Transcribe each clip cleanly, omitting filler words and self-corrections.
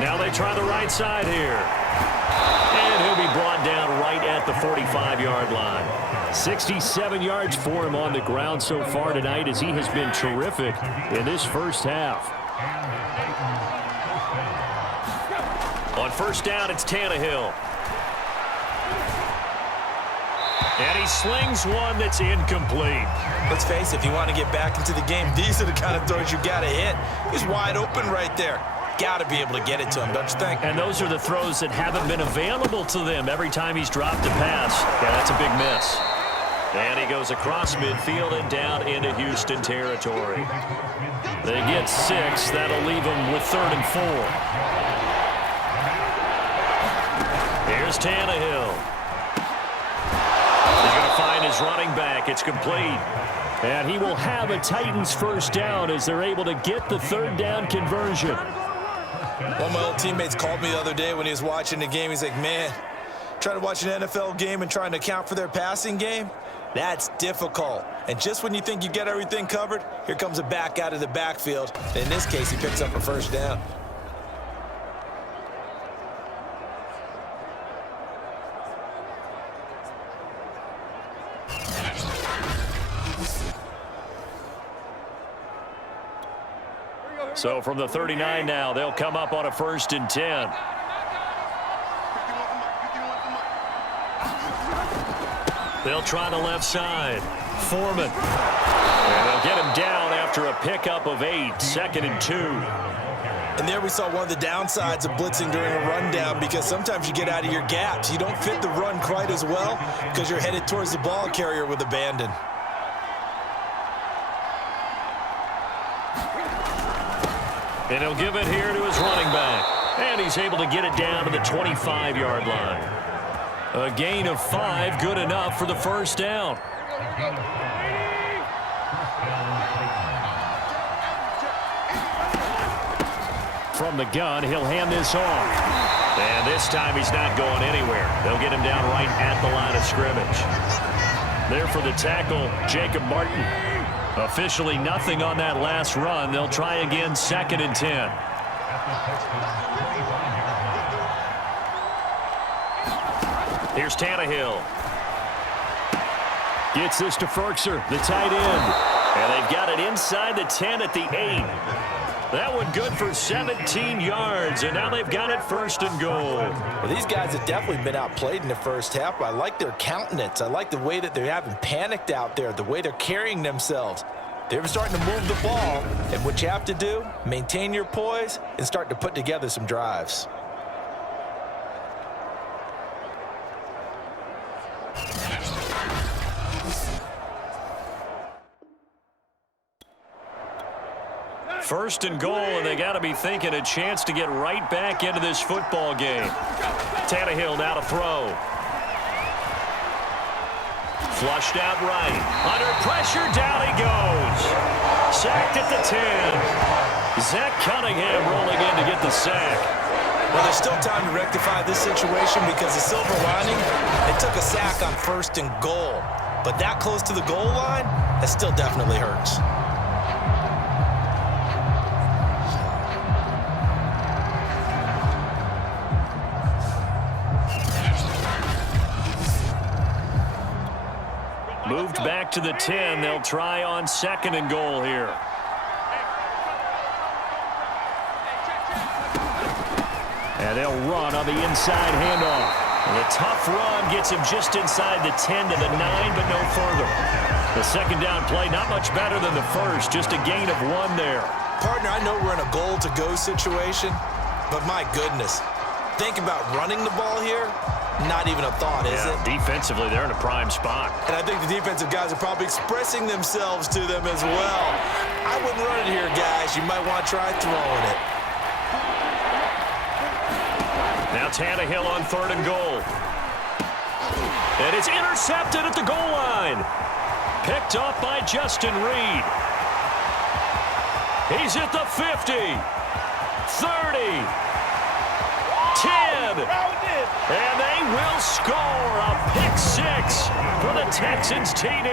Now they try the right side here. And he'll be brought down right at the 45-yard line. 67 yards for him on the ground so far tonight as he has been terrific in this first half. On first down, it's Tannehill. And he slings one that's incomplete. Let's face it, if you want to get back into the game, these are the kind of throws you got to hit. He's wide open right there. Got to be able to get it to him, don't you think? And those are the throws that haven't been available to them every time he's dropped a pass. Yeah, that's a big miss. And he goes across midfield and down into Houston territory. They get 6. That'll leave them with 3rd and 4. Here's Tannehill. He's going to find his running back. It's complete. And he will have a Titans first down as they're able to get the 3rd down conversion. One of my old teammates called me the other day when he was watching the game. He's like, man, trying to watch an NFL game and trying to account for their passing game, that's difficult. And just when you think you get everything covered, here comes a back out of the backfield. In this case, he picks up a first down. So from the 39 now, they'll come up on a 1st and 10. They'll try the left side. Foreman. And they'll get him down after a pickup of 8. 2nd and 2. And there we saw one of the downsides of blitzing during a rundown, because sometimes you get out of your gaps. You don't fit the run quite as well because you're headed towards the ball carrier with abandon. And he'll give it here to his running back. And he's able to get it down to the 25-yard line. A gain of 5, good enough for the first down. From the gun, he'll hand this off. And this time he's not going anywhere. They'll get him down right at the line of scrimmage. There for the tackle, Jacob Martin. Officially nothing on that last run. They'll try again, 2nd and 10. Here's Tannehill. Gets this to Ferkser, the tight end. And they've got it inside the 10 at the 8. That one good for 17 yards, and now they've got it 1st and goal. Well, these guys have definitely been outplayed in the first half, but I like their countenance. I like the way that they haven't panicked out there, the way they're carrying themselves. They're starting to move the ball, and what you have to do, maintain your poise and start to put together some drives. First and goal, and they got to be thinking a chance to get right back into this football game. Tannehill now to throw. Flushed out right. Under pressure, down he goes. Sacked at the 10. Zach Cunningham rolling in to get the sack. Well, there's still time to rectify this situation because the silver lining, they took a sack on 1st and goal. But that close to the goal line, that still definitely hurts. Moved back to the 10. They'll try on 2nd and goal here. And they'll run on the inside handoff. And the tough run gets him just inside the 10 to the 9, but no further. The 2nd down play, not much better than the first, just a gain of 1 there. Partner, I know we're in a goal-to-go situation, but my goodness, think about running the ball here. Not even a thought, is it? Defensively, they're in a prime spot. And I think the defensive guys are probably expressing themselves to them as well. I wouldn't run it here, guys. You might want to try throwing it. Now Tannehill on 3rd and goal. And it's intercepted at the goal line. Picked up by Justin Reed. He's at the 50. 30. 10. And they will score a pick 6 for the Texans TD.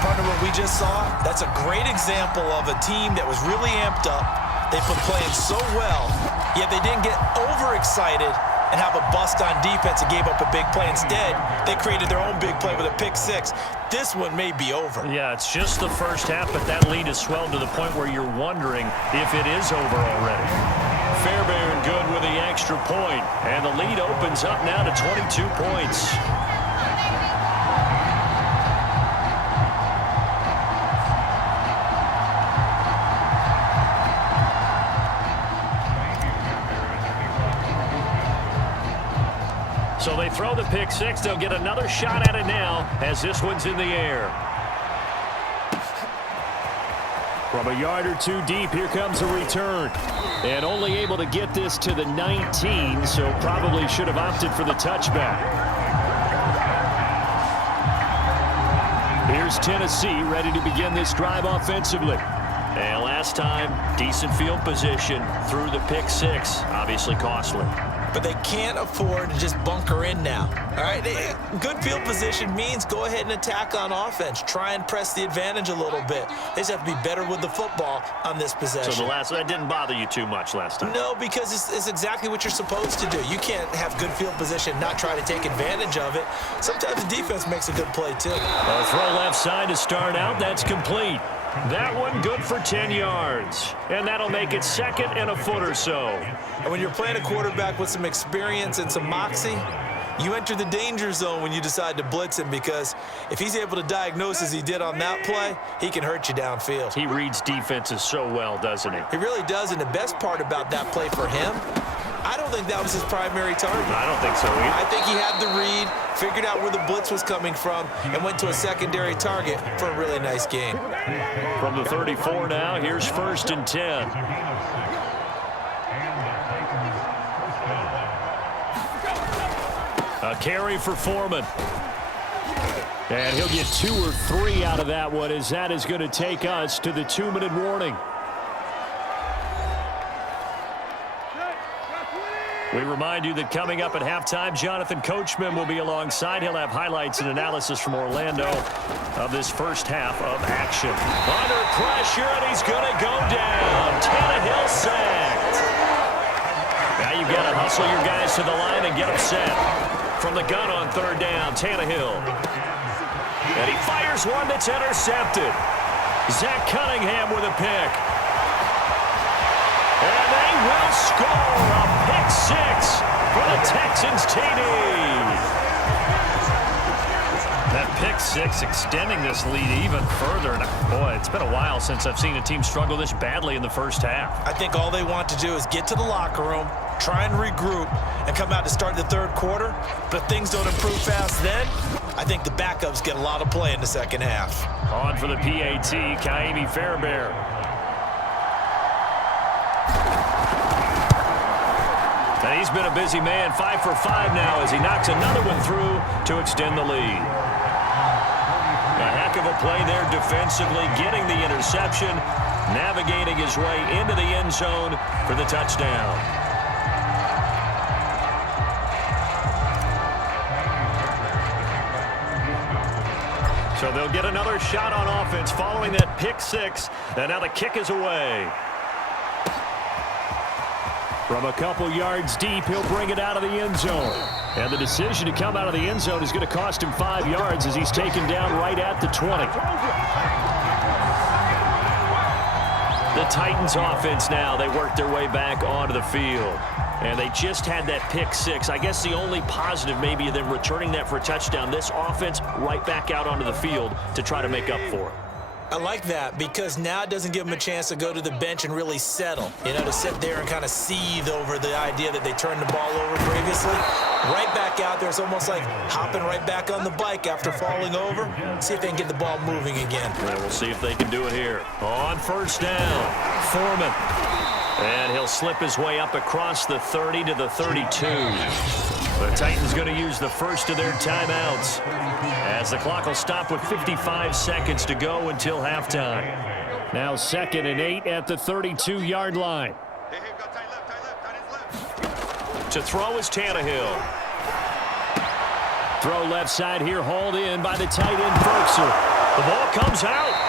Partner, what we just saw, that's a great example of a team that was really amped up. They've been playing so well, yet they didn't get overexcited and have a bust on defense and gave up a big play. Instead, they created their own big play with a pick six. This one may be over. Yeah, it's just the first half, but that lead has swelled to the point where you're wondering if it is over already. Fairbairn good with the extra point, and the lead opens up now to 22 points. So they throw the pick six. They'll get another shot at it now as this one's in the air. From a yard or two deep, here comes a return. And only able to get this to the 19, so probably should have opted for the touchback. Here's Tennessee ready to begin this drive offensively. And last time, decent field position through the pick six. Obviously costly. But they can't afford to just bunker in now. All right, good field position means go ahead and attack on offense. Try and press the advantage a little bit. They just have to be better with the football on this possession. So that didn't bother you too much last time? No, because it's exactly what you're supposed to do. You can't have good field position, not try to take advantage of it. Sometimes the defense makes a good play, too. A throw left side to start out. That's complete. That one good for 10 yards. And that'll make it second and a foot or so. And when you're playing a quarterback with some experience and some moxie, you enter the danger zone when you decide to blitz him, because if he's able to diagnose as he did on that play, he can hurt you downfield. He reads defenses so well, doesn't he? He really does, and the best part about that play for him, I don't think that was his primary target. I don't think so either. I think he had the read, figured out where the blitz was coming from, and went to a secondary target for a really nice game. From the 34 now, here's 1st and 10. A carry for Foreman. And he'll get 2 or 3 out of that one, as that is going to take us to the 2-minute warning. We remind you that coming up at halftime, Jonathan Coachman will be alongside. He'll have highlights and analysis from Orlando of this first half of action. Under pressure, and he's going to go down. Tannehill sacked. Now you've got to hustle your guys to the line and get them set. From the gun on 3rd down, Tannehill. And he fires one that's intercepted. Zach Cunningham with a pick. And they will score a pick six for the Texans TD. That pick six extending this lead even further. And boy, it's been a while since I've seen a team struggle this badly in the first half. I think all they want to do is get to the locker room, try and regroup, and come out to start the 3rd quarter. But if things don't improve fast then, I think the backups get a lot of play in the second half. On for the PAT, Kaimi Fairbairn. And he's been a busy man, 5 for 5 now as he knocks another one through to extend the lead. A heck of a play there defensively, getting the interception, navigating his way into the end zone for the touchdown. So they'll get another shot on offense following that pick six, and now the kick is away. From a couple yards deep, he'll bring it out of the end zone. And the decision to come out of the end zone is going to cost him 5 yards as he's taken down right at the 20. The Titans offense now, they work their way back onto the field. And they just had that pick six. I guess the only positive maybe of them returning that for a touchdown. This offense right back out onto the field to try to make up for it. I like that because now it doesn't give them a chance to go to the bench and really settle. You know, to sit there and kind of seethe over the idea that they turned the ball over previously. Right back out there. It's almost like hopping right back on the bike after falling over. See if they can get the ball moving again. Well, we'll see if they can do it here. On 1st down, Foreman. And he'll slip his way up across the 30 to the 32. The Titans going to use the first of their timeouts as the clock will stop with 55 seconds to go until halftime. Now 2nd and 8 at the 32-yard line. To throw is Tannehill. Throw left side here, hauled in by the tight end, Ferguson. The ball comes out.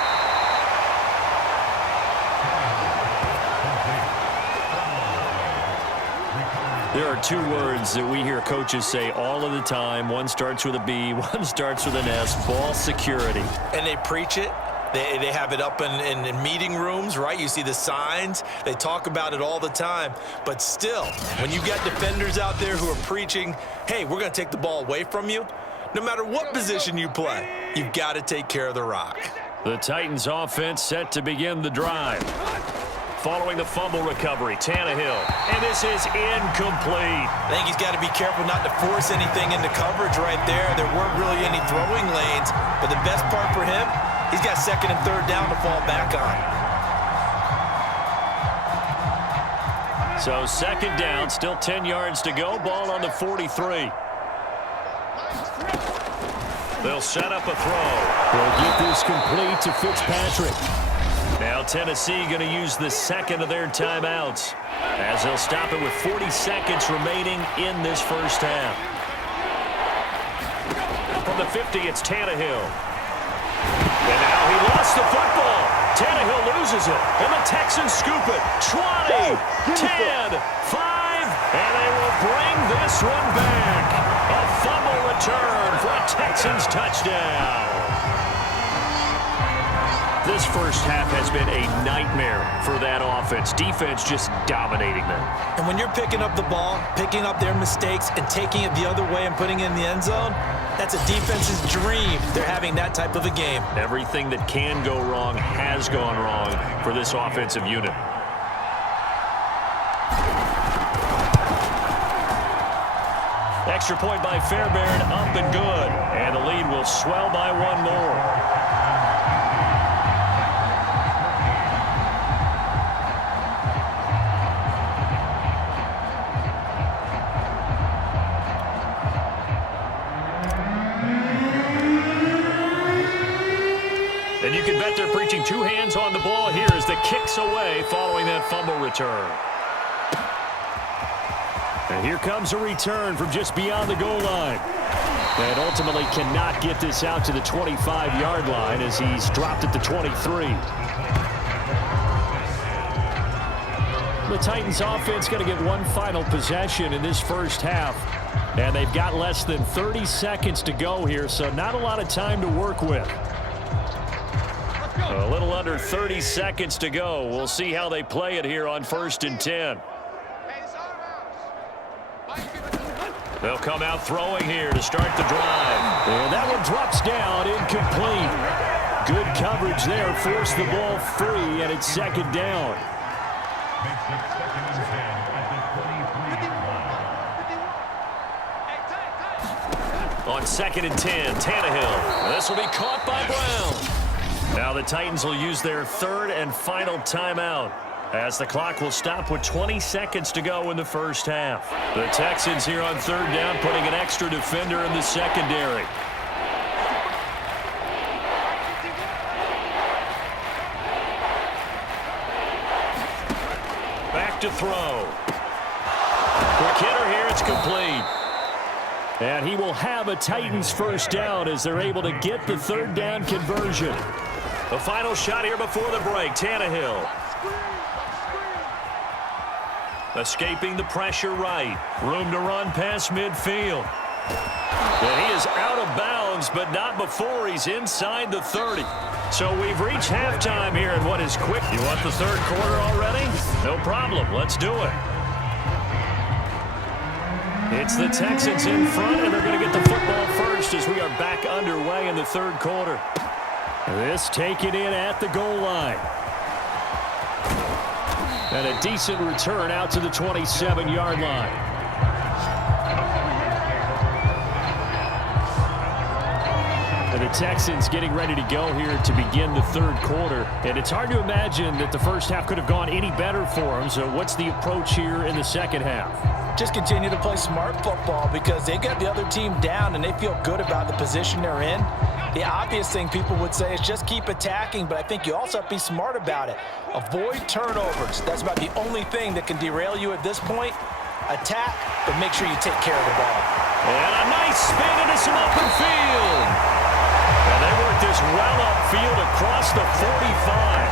There are two words that we hear coaches say all of the time. One starts with a B, one starts with an S, ball security. And they preach it. They have it up in meeting rooms, right? You see the signs. They talk about it all the time. But still, when you got defenders out there who are preaching, hey, we're going to take the ball away from you, no matter what position you play, you've got to take care of the rock. The Titans offense set to begin the drive. Following the fumble recovery, Tannehill. And this is incomplete. I think he's got to be careful not to force anything into coverage right there. There weren't really any throwing lanes. But the best part for him, he's got second and third down to fall back on. So second down, still 10 yards to go. Ball on the 43. They'll set up a throw. They'll get this complete to Fitzpatrick. Now Tennessee going to use the second of their timeouts as they'll stop it with 40 seconds remaining in this first half. From the 50, it's Tannehill. And now he lost the football. Tannehill loses it, and the Texans scoop it. 20, 10, 5, and they will bring this one back. A fumble return for a Texans touchdown. This first half has been a nightmare for that offense. Defense just dominating them. And when you're picking up the ball, picking up their mistakes, and taking it the other way and putting it in the end zone, that's a defense's dream. They're having that type of a game. Everything that can go wrong has gone wrong for this offensive unit. Extra point by Fairbairn, up and good. And the lead will swell by one more. And you can bet they're preaching two hands on the ball here as the kick's away following that fumble return. And here comes a return from just beyond the goal line. And ultimately cannot get this out to the 25-yard line as he's dropped at the 23. The Titans offense going to get one final possession in this first half. And they've got less than 30 seconds to go here, so not a lot of time to work with. A little under 30 seconds to go. We'll see how they play it here on 1st and 10. They'll come out throwing here to start the drive. And that one drops down, incomplete. Good coverage there, forced the ball free, and it's second down. On 2nd and 10, Tannehill. This will be caught by Brown. Now the Titans will use their third and final timeout as the clock will stop with 20 seconds to go in the first half. The Texans here on third down putting an extra defender in the secondary. Back to throw. Quick hitter here, it's complete. And he will have a Titans first down as they're able to get the third down conversion. The final shot here before the break, Tannehill. Escaping the pressure right. Room to run past midfield. And he is out of bounds, but not before he's inside the 30. So we've reached halftime here in what is quick. You want the third quarter already? No problem. Let's do it. It's the Texans in front, and they're going to get the football first as we are back underway in the third quarter. This taken in at the goal line. And a decent return out to the 27-yard line. And the Texans getting ready to go here to begin the third quarter. And it's hard to imagine that the first half could have gone any better for them. So what's the approach here in the second half? Just continue to play smart football because they got the other team down and they feel good about the position they're in. The obvious thing people would say is just keep attacking, but I think you also have to be smart about it. Avoid turnovers. That's about the only thing that can derail you at this point. Attack, but make sure you take care of the ball. And a nice spin into some open field. And they work this well upfield across the 45.